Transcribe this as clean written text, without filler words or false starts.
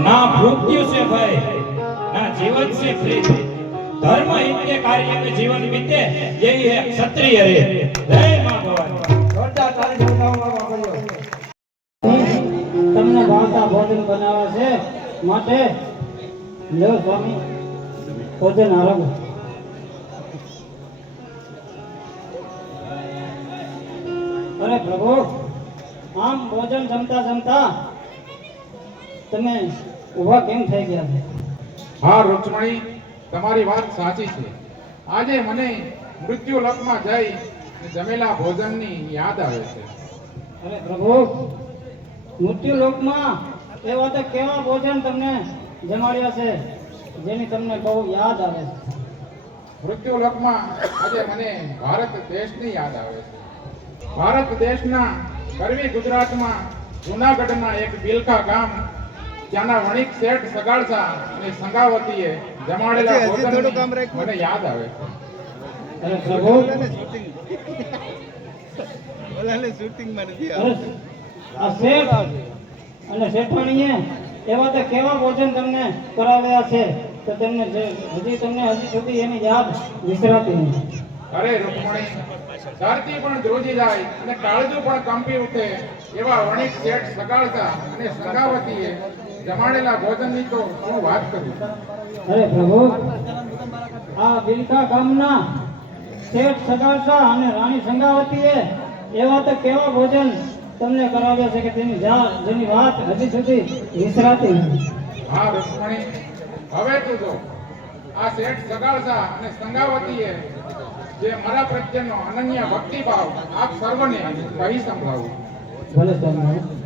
ना मृत्यु से भय ना जीवन से प्रीत धर्म इनके कार्य में जीवन बीते यही है क्षत्रिय रे जय मां भवानी જોરદાર તાળી બજાવવામાં કર્યો તમને ભાવતા ભોજન બનાવે છે માટે લ્યો સ્વામી ભોજન આરંભ અરે પ્રભુ આમ ભોજન જમતા જમતા તમે ઊભા કેમ થઈ ગયા છે હા રૂક્ષ્મણી તમારી વાત સાચી છે આજે મને મૃત્યુ લોકમાં જઈ જમેલા ભોજનની યાદ આવે છે અરે પ્રભુ મૃત્યુ લોકમાં એવા તો કેવા ભોજન તમને જમાડ્યા છે જેની તમને બહુ યાદ આવે છે મૃત્યુ લોકમાં આજે મને ભારત દેશની યાદ આવે છે ભારત દેશના ગરવી ગુજરાતમાં જૂનાગઢના એક બિલખા ગામ ત્યાંના વણિક શેઠ સગાળસા અને સંગાવતીએ જમાડેલા ભોજનની મને યાદ આવે છે અરે પ્રભુ આ શેઠ અને શેઠાણીએ એવા તો કેવા ભોજન તમને કરાવ્યા છે તો તમને હજી સુધી એની યાદ વિસરાતી નથી અરે રૂક્ષ્મણી ધરતી પણ ધ્રુજી જાય અને કાળજું પણ કંપી ઉઠે એવા વણિક શેઠ સગાળસા અને સંગાવતીએ જમાડેલા ભોજનની તો શું વાત કરું અરે પ્રભુ આ બિલકા ગામના શેઠ સગાળસા અને રાણી સંગાવતીએ એવા તો કેવા ભોજન તમને કરાવ્યા છે કે જેની વાત હજી સુધી વિસરાતી નથી હા રૂક્ષ્મણી હવે તું જો આ શેઠ સગાળસા અને સંગાવતીએ જે મારા પ્રત્યેનો અનન્ય ભક્તિભાવ આપ સર્વને કહી સંભળાવું ભલે સ્વામી